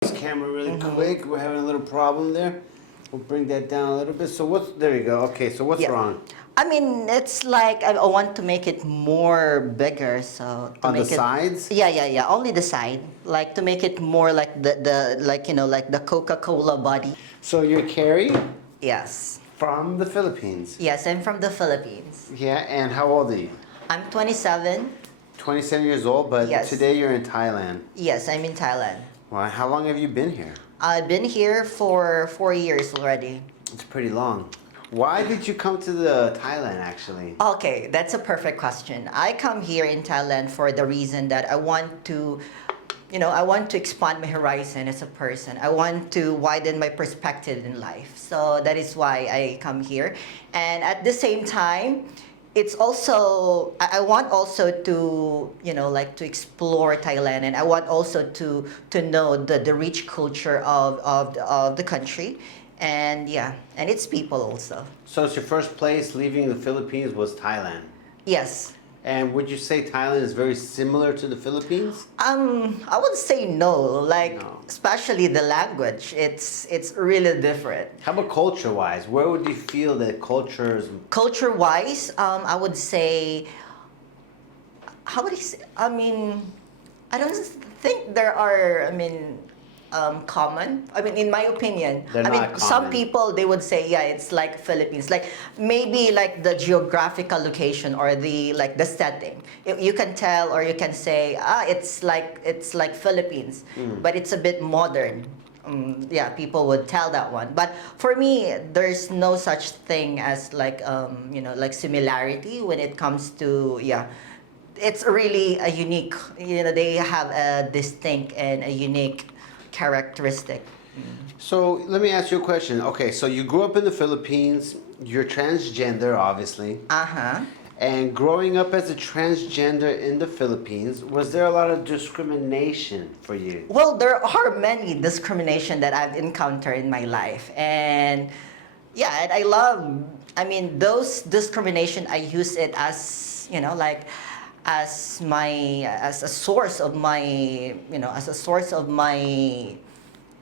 This camera really quick. We're having a little problem there. We'll bring that down a little bit. So what's there you go. Okay, so what's Yeah. wrong? I mean, it's like I want to make it more bigger, so to On the make it, sides? yeah, only the side, like to make it more like the like like the Coca-Cola body. So you're Kerry Yes, from the Philippines. yes, I'm from the Philippines. Yeah, and how old are you? I'm 27. 27 years old, but Yes. today you're in Thailand. Yes, I'm in Thailand. Wow, how long have you been here? I've been here for 4 years already. It's pretty long. Why did you come to the Thailand actually? Okay, that's a perfect question. I come here in Thailand for the reason that I want to, I want to expand my horizon as a person. I want to widen my perspective in life. So that is why I come here. And at the same time, it's also, I want also to, like to explore Thailand, and I want also to know the rich culture of the country. And yeah, and its people also. So it's your first place leaving the Philippines was Thailand. Yes. And would you say Thailand is very similar to the Philippines? I would say no. Like No. especially the language, it's really different. How about culture-wise? Where would you feel that cultures? Culture-wise, I would say. How would I say? I mean, I don't think there are. I mean, common. I mean, in my opinion, They're I mean, not some common. people they would say, yeah, it's like Philippines. Like maybe like the geographical location or the like the setting. You can tell or you can say, it's like Philippines, but it's a bit modern. Yeah, people would tell that one. But for me, there's no such thing as like like similarity when it comes to yeah. It's really a unique. They have a distinct and a unique characteristic. So let me ask you a question. Okay, so you grew up in the Philippines. You're transgender, obviously. Uh-huh. And growing up as a transgender in the Philippines, was there a lot of discrimination for you? Well, there are many discrimination that I've encountered in my life. And yeah, and I mean, those discrimination, I use it as, like, as a source of my,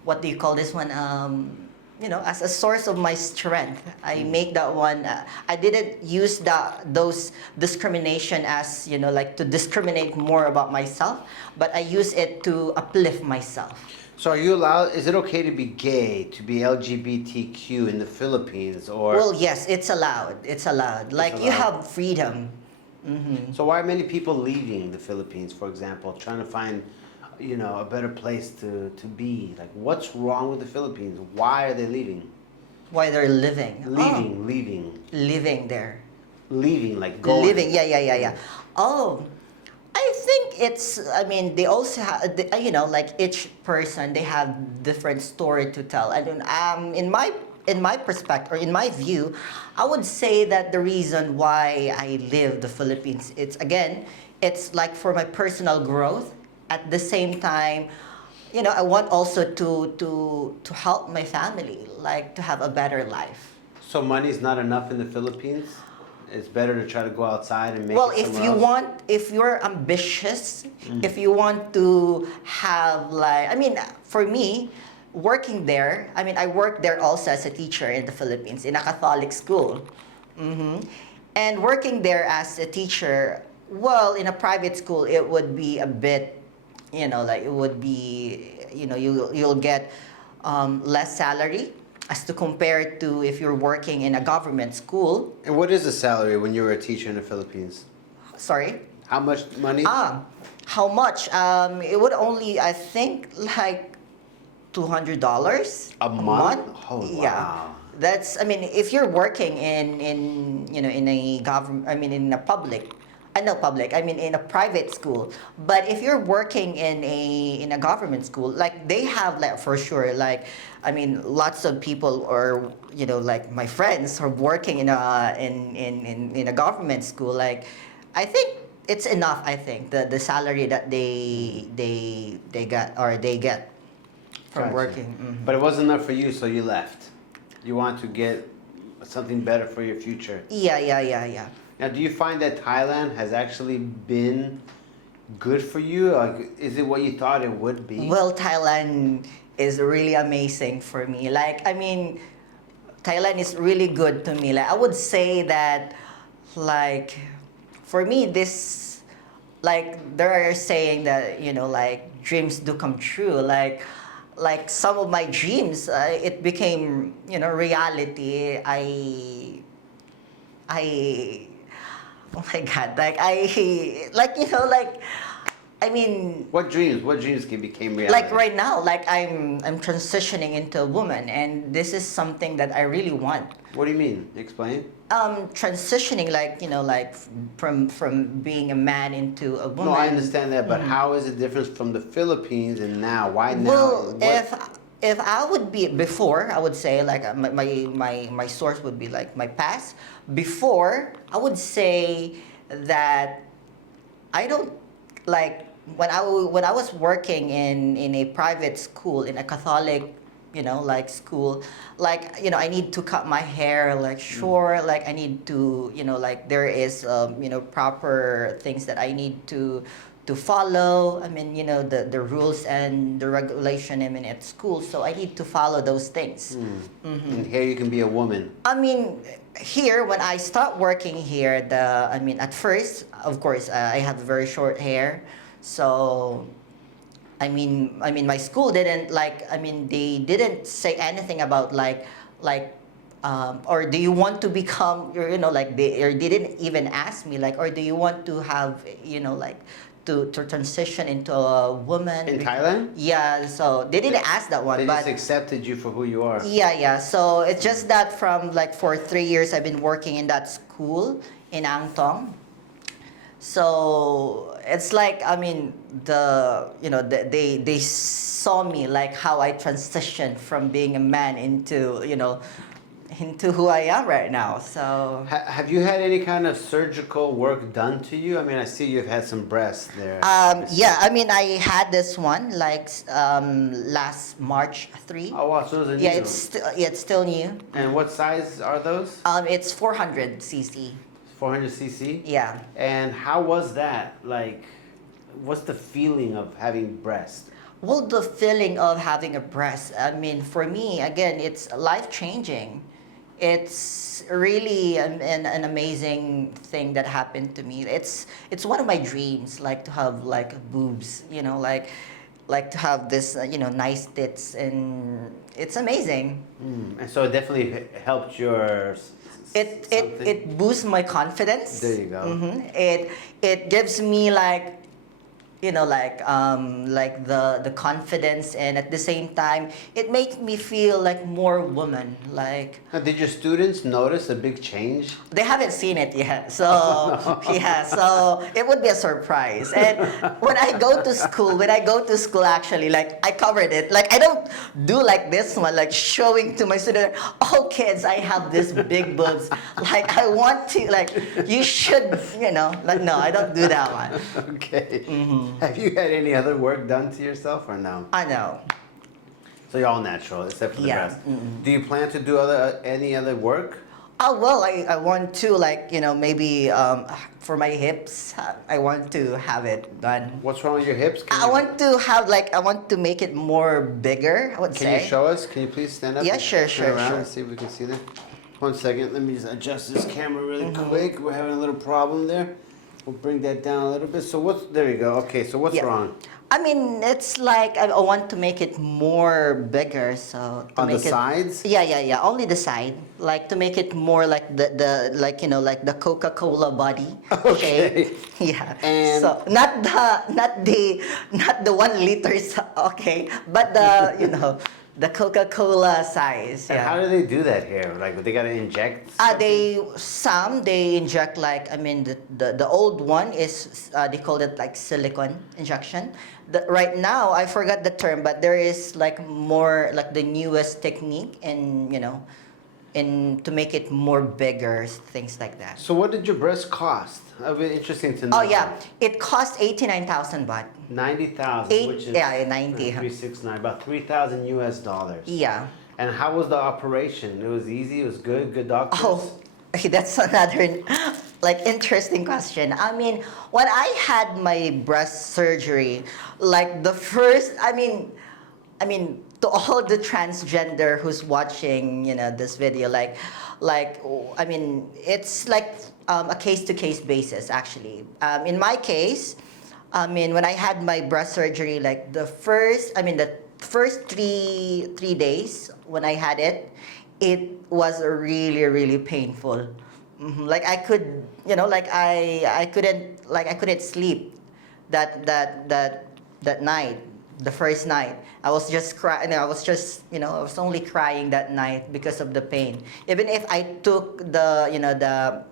what do you call this one? As a source of my strength. I make that one. I didn't use those discrimination as like to discriminate more about myself, but I use it to uplift myself. So are you allowed, is it okay to be gay, to be LGBTQ in the Philippines, or? Well, yes, it's allowed. It's allowed. Like you allowed. have freedom. So why are many people leaving the Philippines, for example, trying to find, a better place to be? Like, what's wrong with the Philippines? Why are they leaving? Why they're living? Living there. Leaving, like going. Living, yeah. Oh, I think I mean, they also have, like each person, they have different story to tell. I don't, in my perspective, or in my view, I would say that the reason why I live the Philippines, it's like for my personal growth. At the same time, I want also to help my family, like to have a better life. So money's not enough in the Philippines? It's better to try to go outside and make Well, it if somewhere you else? want, if you're ambitious, if you want to have like, I mean, for me, working there, I mean, I worked there also as a teacher in the Philippines in a Catholic school. And working there as a teacher, well, in a private school, it would be a bit, like it would be, you'll get less salary as to compare to if you're working in a government school. And what is the salary when you were a teacher in the Philippines? Sorry? How much money? How much? It would only, I think, like $200 A month? Oh, Yeah, wow. that's. I mean, if you're working in a government, I mean, in a public. No public. I mean, in a private school. But if you're working in a government school, like they have like for sure, like I mean, lots of people or like my friends are working in a government school. Like, I think it's enough. I think the salary that they got or they get from Gotcha. working. But it wasn't enough for you, so you left. You want to get something better for your future. Yeah. Now, do you find that Thailand has actually been good for you? Like, is it what you thought it would be? Well, Thailand is really amazing for me. Like, I mean, Thailand is really good to me. Like, I would say that, like, for me, this, like, they're saying that, like, dreams do come true. Like some of my dreams, it became, reality. I, oh my God, I mean, What dreams? What dreams became reality? like right now, like I'm transitioning into a woman, and this is something that I really want. What do you mean? Explain. Transitioning, like like from being a man into a woman. No, I understand that, but how is it different from the Philippines and now? Why now? Well, What- if I would be before, I would say like my source would be like my past. Before, I would say that I don't like when I was working in a private school, in a Catholic, like school, like I need to cut my hair like short, like I need to like there is proper things that I need to follow. I mean the rules and the regulation. I mean at school, so I need to follow those things. And here you can be a woman. I mean, here when I start working here, I mean, at first, of course, I have very short hair, so. My school didn't like. I mean, they didn't say anything about or do you want to become, like they didn't even ask me like, or do you want to have, like, to transition into a woman In Thailand? Yeah, so they didn't ask that one, They but just accepted you for who you are. yeah. So it's just that from like for 3 years I've been working in that school in Ang Thong. So it's like I mean they saw me like how I transitioned from being a man into into who I am right now. So Have you had any kind of surgical work done to you? I mean, I see you've had some breasts there. yeah, I mean I had this one like last March 3. Oh wow, so those are new. Yeah, it's still new. And what size are those? It's 400 cc. 400 cc? Yeah. And how was that? Like, what's the feeling of having breasts? Well, the feeling of having a breast, I mean, for me, again, it's life-changing. It's really an amazing thing that happened to me. It's one of my dreams, like to have like boobs, like to have this, nice tits, and it's amazing. And so it definitely helped your something? It boosts my confidence. There you go. It gives me like like the confidence, and at the same time it makes me feel like more woman. Like Now, did your students notice a big change? they haven't seen it yet, so yeah, so it would be a surprise. And when I go to school actually, like I covered it, like I don't do like this one, like showing to my student, oh kids, I have this big boobs, like I want to, like you should, like no, I don't do that one. Okay. Have you had any other work done to yourself or no? I know. So you're all natural except for the Yeah. breast. Do you plan to do any other work? Oh well, I want to like maybe for my hips, I want to have it done. What's wrong with your hips? I want to have like I want to make it more bigger. I would Can say. you show us? Can you please stand up? Yeah, and sure, turn around sure. and see if we can see that. 1 second. Let me just adjust this camera really quick. We're having a little problem there. We'll bring that down a little bit. So there you go. Okay, so what's Yeah. wrong? I mean, it's like I want to make it more bigger, so to On the make it, sides? Yeah. Only the side, like to make it more like the like like the Coca-Cola body Okay. shape. Yeah. And- so not the 1 liters, okay, but the the Coca-Cola size. And Yeah. how do they do that here? Like they gotta inject? They inject like I mean the old one is they call it like silicone injection. Right now I forgot the term, but there is like more like the newest technique in in to make it more bigger, things like that. So what did your breast cost? That would be interesting to know. Oh yeah, it cost 89,000 baht. 90,000, which is 90. 369, about 3,000 US dollars. Yeah. And how was the operation? It was easy. It was good doctors. Oh, that's another like interesting question. I mean, when I had my breast surgery, like the first, I mean, to all the transgender who's watching, this video, like I mean, it's like a case-to-case basis actually. In my case, I mean, when I had my breast surgery, like the first three days when I had it, it was really really painful. Like I could, like I couldn't sleep that night, the first night. I was just crying. I was just, I was only crying that night because of the pain. Even if I took the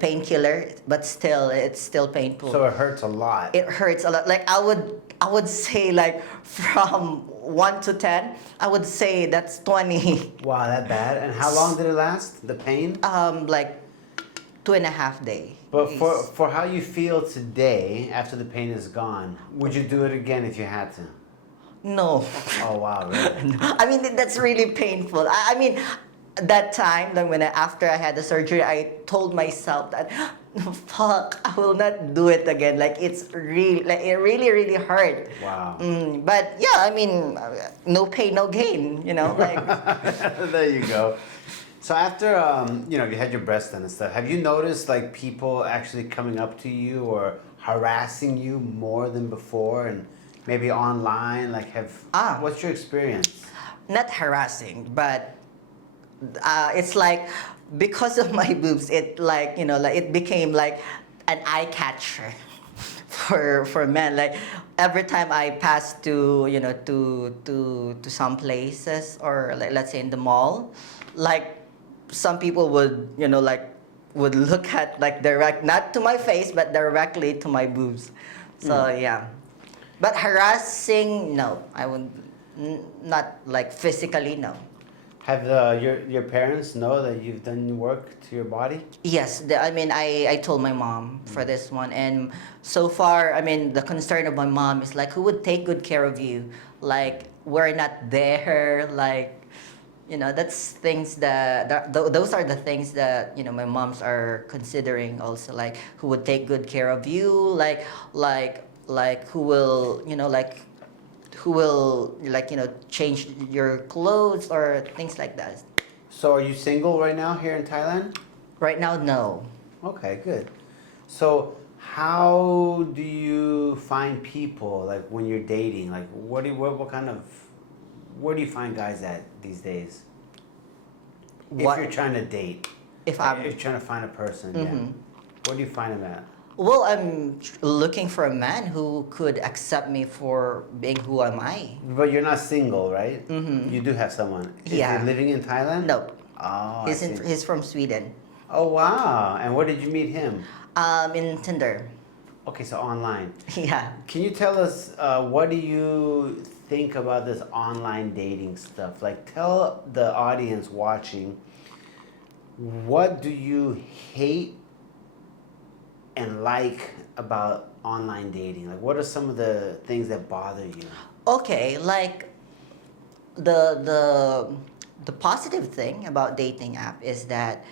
painkiller, but still, it's still painful. So it hurts a lot. It hurts a lot. Like I would say like from 1 to 10, I would say that's 20. Wow, that bad. And how long did it last? The pain? Like 2.5 days. But for how you feel today, after the pain is gone, would you do it again if you had to? No. Oh wow, really? I mean, that's really painful. I mean, that time, like after I had the surgery, I told myself that, fuck, I will not do it again. Like it really, really hurt. Wow. But yeah, I mean, no pain, no gain. Like. There you go. So after you had your breast done and stuff, have you noticed like people actually coming up to you or harassing you more than before, and maybe online? Like what's your experience? Not harassing, but it's like because of my boobs, it like it became like an eye catcher for men. Like every time I pass to to some places, or like let's say in the mall, like some people would would look at like not to my face but directly to my boobs. So yeah, but harassing, no, I would not like physically, no. Have your parents know that you've done work to your body? Yes, I mean, I told my mom for this one, and so far, I mean, the concern of my mom is like, who would take good care of you? Like, we're not there, like, that's things those are the things that, my moms are considering also, like, who would take good care of you, like who will, change your clothes or things like that. So are you single right now here in Thailand? Right now, no. Okay, good. So how do you find people, like when you're dating? Like what kind of, where do you find guys at these days? What- If you're trying to date, If if you're trying to find a person, yeah. Where do you find them at? Well, I'm looking for a man who could accept me for being who am I. But you're not single, right? You do have someone. Is Yeah. he living in Thailand? No, Oh, I he's see. he's from Sweden. Oh, wow. And where did you meet him? In Tinder. Okay, so online. Yeah. Can you tell us what do you think about this online dating stuff? Like, tell the audience watching, what do you hate and like about online dating? Like, what are some of the things that bother you? Okay, like the positive thing about dating app is that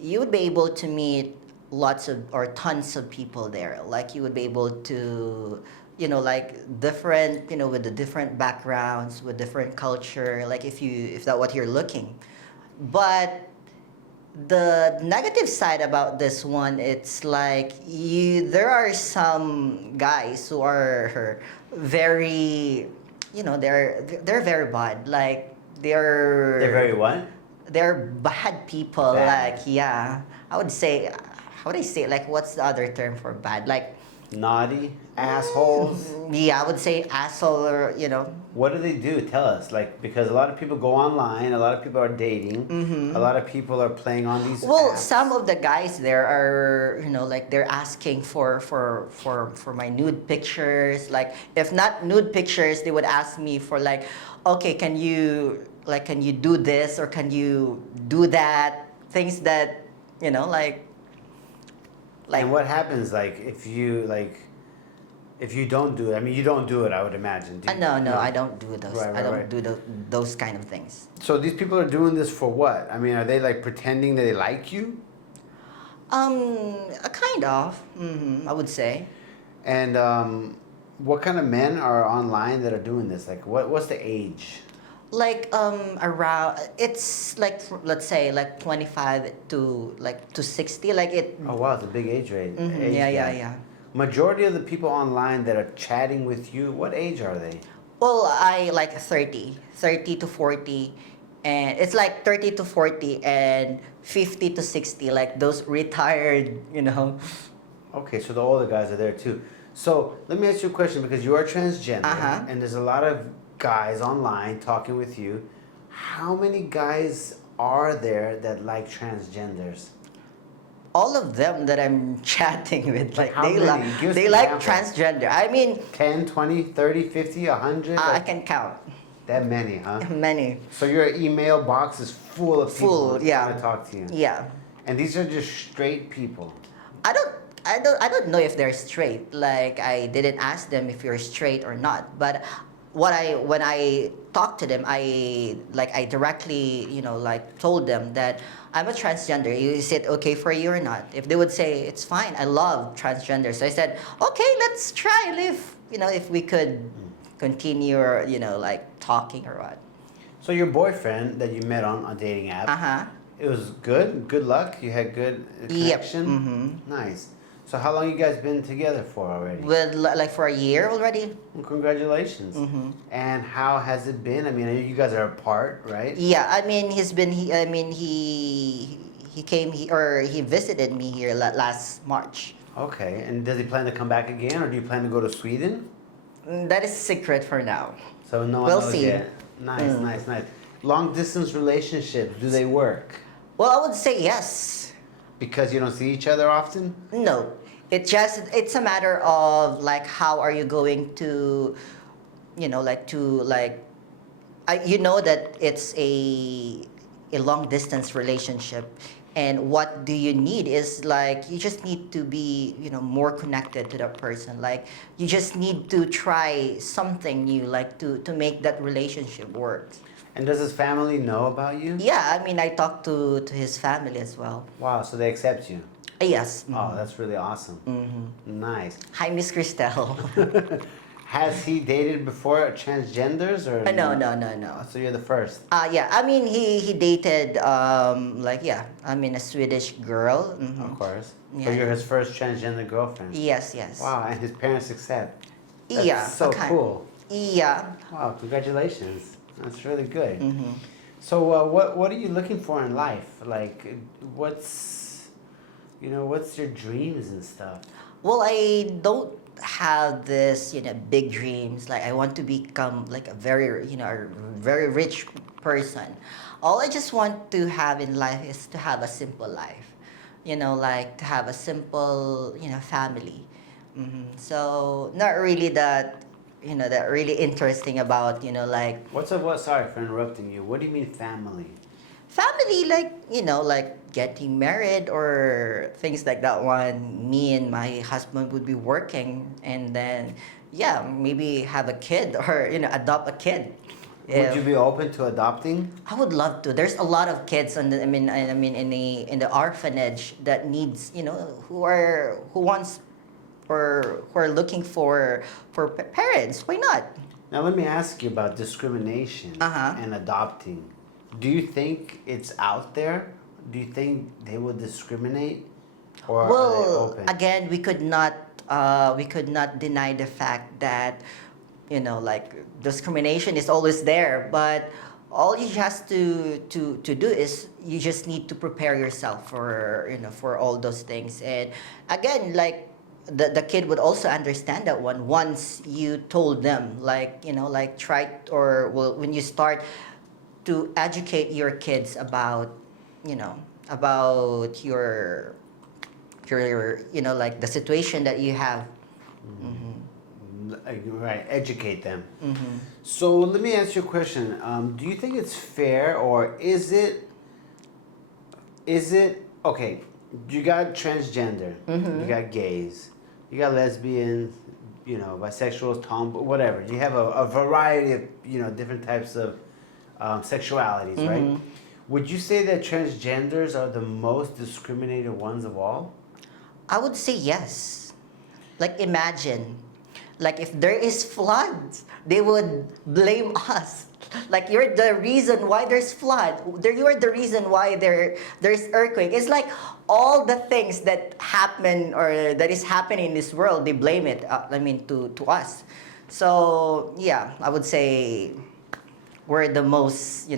you would be able to meet lots of or tons of people there. Like you would be able to, like different, with the different backgrounds, with different culture. Like if that what you're looking, but the negative side about this one, it's like there are some guys who are very, they're very bad. Like They're very what? they're bad people. Bad. Like yeah, I would say, how would I say it? Like what's the other term for bad? Like Naughty? Assholes? yeah, I would say asshole, or What do they do? Tell us. Like, because a lot of people go online, a lot of people are dating, a lot of people are playing on these Well, apps. some of the guys there are, like they're asking for my nude pictures. Like, if not nude pictures, they would ask me for like, okay, can you do this or can you do that? Things that, like. And what happens, like, if you don't do it? I mean, you don't do it, I would imagine. Do you? No, I don't do those. Right, I don't right. do those kind of things. So these people are doing this for what? I mean, are they like pretending that they like you? Kind of. I would say. And what kind of men are online that are doing this? Like, what's the age? Like around, it's like let's say like 25 to 60, like it. Oh wow, it's a big age Yeah, yeah, gap. yeah. Majority of the people online that are chatting with you, what age are they? Well, I like 30 to 40, and it's like 30 to 40 and 50 to 60, like those retired, you know. Okay, so the older guys are there too. So let me ask you a question because you are transgender Uh-huh. and there's a lot of guys online talking with you. How many guys are there that like transgenders? All of them that I'm chatting with, like How many? Give us they an like example. transgender. I mean, 10, 20, 30, 50, 100? I can count That many, huh? many. So your email box is full of people Full, yeah. trying to talk to you. Yeah. And these are just straight people. I don't I don't know if they're straight. Like I didn't ask them if you're straight or not. But when I talked to them, I directly, like told them that I'm a transgender. Is it okay for you or not? If they would say it's fine, I love transgender. So I said, okay, let's try and if we could continue or, like talking or what. So your boyfriend that you met on a dating app, Uh-huh. it was good? Good luck? You had good connection? Mm-hmm. Nice. So how long you guys been together for already? With like for a year already. Well, congratulations. Mm-hmm. And how has it been? I mean, you guys are apart, right? Yeah, I mean he came or he visited me here last March. Okay. And does he plan to come back again or do you plan to go to Sweden? That is secret for now. So no one We'll knows see. yet. Nice, nice. Long distance relationships, do they work? Well, I would say yes. Because you don't see each other often? No. It's a matter of like how are you going to you know that it's a long distance relationship, and what do you need is like you just need to be more connected to that person. Like you just need to try something new, like to make that relationship work. And does his family know about you? Yeah, I mean I talked to his family as well. Wow, so they accept you. Yes. Oh, that's really awesome. Nice. Hi, Miss Christelle. Has he dated before transgenders or No. So you're the first. Yeah, I mean he dated I mean a Swedish girl. Of course. So Yeah. you're his first transgender girlfriend. Yes. Wow, and his parents accept. That's Yeah. so okay. cool. Yeah. Wow, congratulations. That's really good. Mm-hmm. So what are you looking for in life? Like what's your dreams and stuff? Well, I don't have this big dreams. Like I want to become like a very rich person. All I just want to have in life is to have a simple life. Like to have a simple family. So not really that really interesting about like Sorry for interrupting you. What do you mean family? family, like getting married or things like that one. Me and my husband would be working, and then maybe have a kid or adopt a kid. Would you be open to adopting? I would love to. There's a lot of kids in the orphanage that needs who wants or who are looking for parents. Why not? Now let me ask you about discrimination Uh-huh. and adopting. Do you think it's out there? Do you think they will discriminate, or are they Well, open? again, we could not deny the fact that like discrimination is always there, but all you just to do is you just need to prepare yourself for all those things. And again, like the kid would also understand that one once you told them, like try, or well, when you start to educate your kids about about your like the situation that you have. Right, educate them. Mm-hmm. So let me ask you a question. Do you think it's fair, or is it okay? You got transgender, you got gays, you got lesbians, bisexuals, whatever. You have a variety of different types of sexualities, right? Would you say that transgenders are the most discriminated ones of all? I would say yes. Like imagine, Like if there is floods, they would blame us. Like you're the reason why there's flood. You're the reason why there's earthquake. It's like all the things that happen or that is happening in this world, they blame it. To us. So yeah, I would say we're the most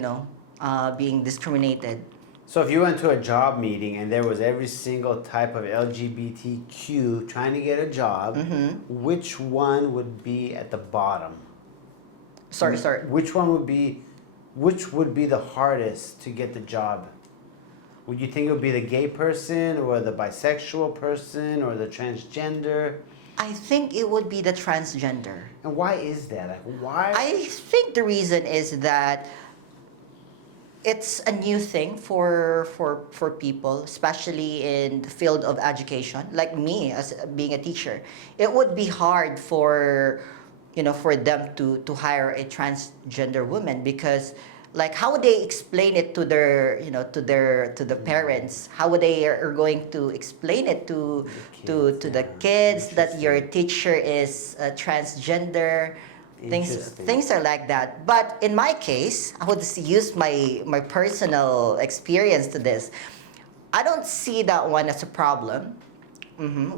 being discriminated. So if you went to a job meeting and there was every single type of LGBTQ trying to get a job, which one would be at the bottom? Sorry. Which would be the hardest to get the job? Would you think it would be the gay person or the bisexual person or the transgender? I think it would be the transgender. And why is that? Like, why? I think the reason is that it's a new thing for people, especially in the field of education. Like me, as being a teacher, it would be hard for for them to hire a transgender woman because like how would they explain it to their to the parents? How would they are going to explain it to the kids that your teacher is transgender? Things are like that. But in my case, I would use my personal experience to this. I don't see that one as a problem.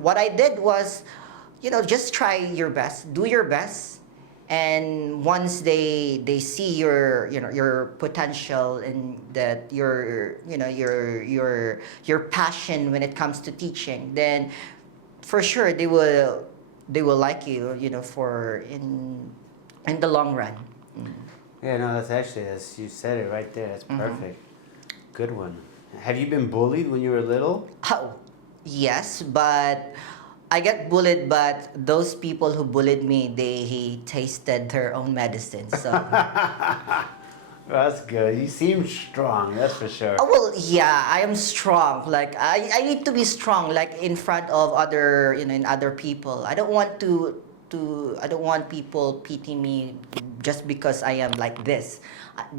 What I did was, just try your best, do your best, and once they see your potential and that your passion when it comes to teaching, then for sure they will like you, for in the long run. Yeah, no, that's you said it right there. That's perfect. Good one. Have you been bullied when you were little? Oh, yes, but I get bullied, but those people who bullied me, they tasted their own medicine. So, That's good. You seem strong, that's for sure. oh, well, yeah, I am strong. Like I need to be strong, like in front of other, in other people. I don't want I don't want people pity me just because I am like this,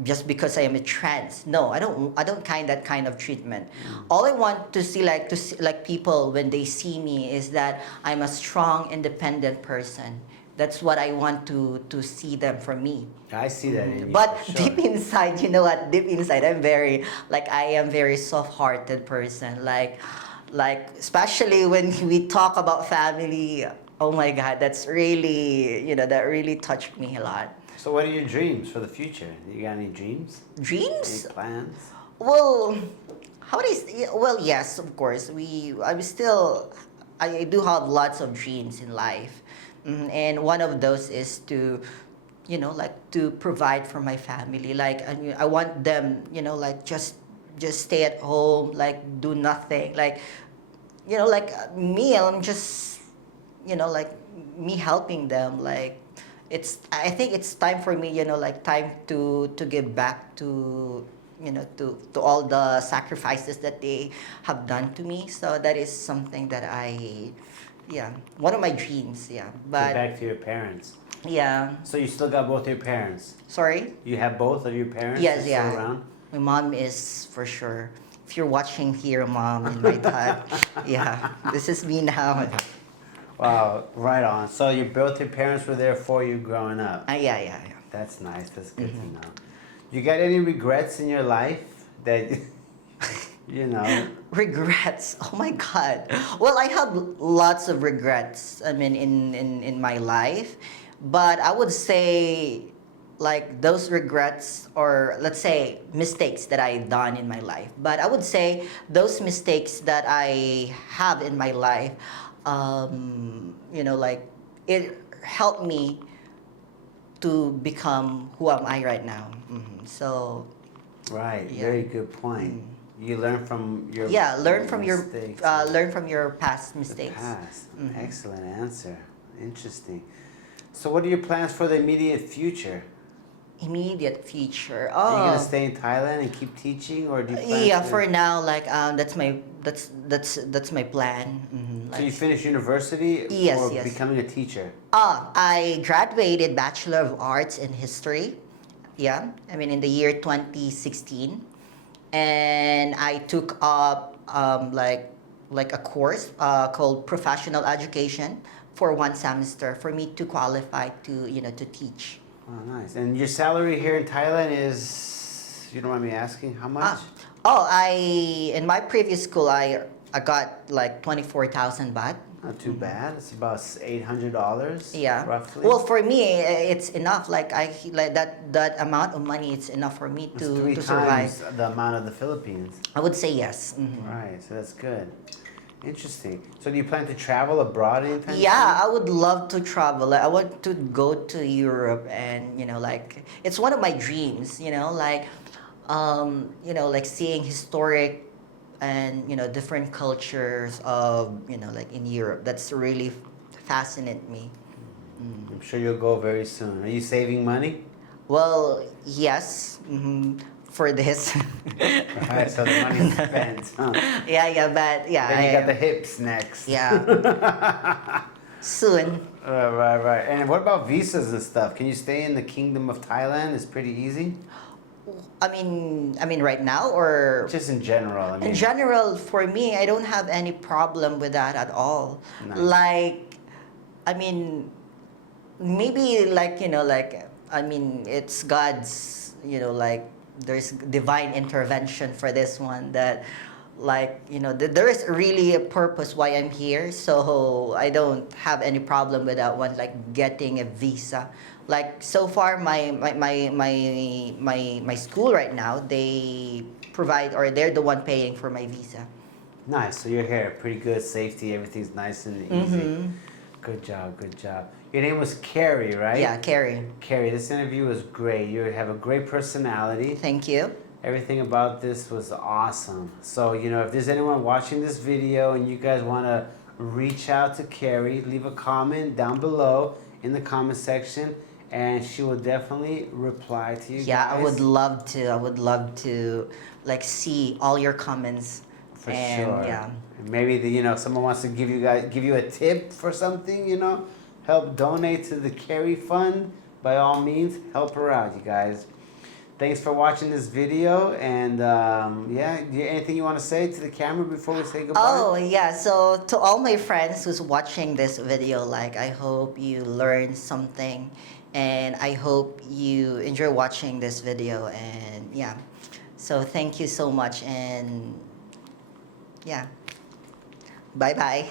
just because I am a trans. No, I don't that kind of treatment. All I want to see like people when they see me is that I'm a strong, independent person. That's what I want to see them from me. I see that in you. But for sure. deep inside, you know what? Deep inside, I am very soft-hearted person. Like especially when we talk about family. Oh my God, that's really that really touched me a lot. So what are your dreams for the future? You got any dreams? Dreams? Any plans? Well, well, yes, of course. I do have lots of dreams in life. And one of those is to to provide for my family. Like I want them, just stay at home, like do nothing. Like me, I'm just like me helping them. Like I think it's time for me, time to give back to to all the sacrifices that they have done to me. So that is something that one of my dreams. Yeah, Get but back to your parents. yeah. So you still got both your parents? Sorry. You have both of your parents Yes, still yeah. around? My mom is for sure. If you're watching here, mom, and my dad, yeah, this is me now. Wow, right on. So both your parents were there for you growing up? Yeah. That's nice. That's good to know. You got any regrets in your life that, Regrets. Oh my God. Well, I have lots of regrets. I mean, in my life, but I would say, like those regrets, or let's say mistakes that I done in my life. But I would say those mistakes that I have in my life, like it helped me to become who am I right now. So. Right. Yeah. Very good point. You learn from your learn from mistakes. learn from your past mistakes. Past. Excellent answer. Interesting. So what are your plans for the immediate future? Immediate future. Are you Oh, gonna stay in Thailand and keep teaching, or do you plan yeah. to? For now, like that's my plan. So you finished university Yes, for yes. becoming a teacher. I graduated Bachelor of Arts in History. Yeah, I mean in the year 2016, and I took up like a course called Professional Education for one semester for me to qualify to to teach. Oh, nice. And your salary here in Thailand is, you don't mind me asking, how much? I in my previous school I got like 24,000 baht. Not too bad. It's about $800, Yeah. roughly. Well, for me, it's enough. Like that amount of money, it's enough for me It's three to survive. times the amount of the Philippines. I would say yes. Right, so that's good. Interesting. So do you plan to travel abroad anytime Yeah, I would love to travel. Like, I want to go to Europe, and like it's one of my dreams. Like seeing historic and different cultures of like in Europe. That's really fascinate me. I'm sure you'll go very soon. Are you saving money? Well, yes, for this. Alright, so the money's spent. Huh? Yeah, but yeah, Then you got the hips next. yeah. Soon. Right. And what about visas and stuff? Can you stay in the Kingdom of Thailand? It's pretty easy. I mean, right now or Just in general. I mean, in general, for me, I don't have any problem with that at all. Nice. Like, I mean, maybe like it's God's like there's divine intervention for this one that like there is really a purpose why I'm here, so I don't have any problem with that one, like getting a visa. Like so far my school right now, they provide or they're the one paying for my visa. nice. So you're here. Pretty good safety. Everything's nice and easy. Good job. Your name was Kerry, right? Yeah, Kerry. Kerry, this interview was great. You have a great personality. Thank you. Everything about this was awesome. So, if there's anyone watching this video and you guys want to reach out to Kerry, leave a comment down below in the comment section, and she will definitely reply to you Yeah, guys. I would love to. I would love to like see all your comments. For and, sure. Yeah. And maybe someone wants to give you a tip for something, help donate to the Kerry Fund. By all means, help her out, you guys. Thanks for watching this video, and anything you want to say to the camera before we say goodbye? Oh yeah, so to all my friends who's watching this video, like I hope you learned something, and I hope you enjoy watching this video, and yeah, so thank you so much, and yeah, bye bye.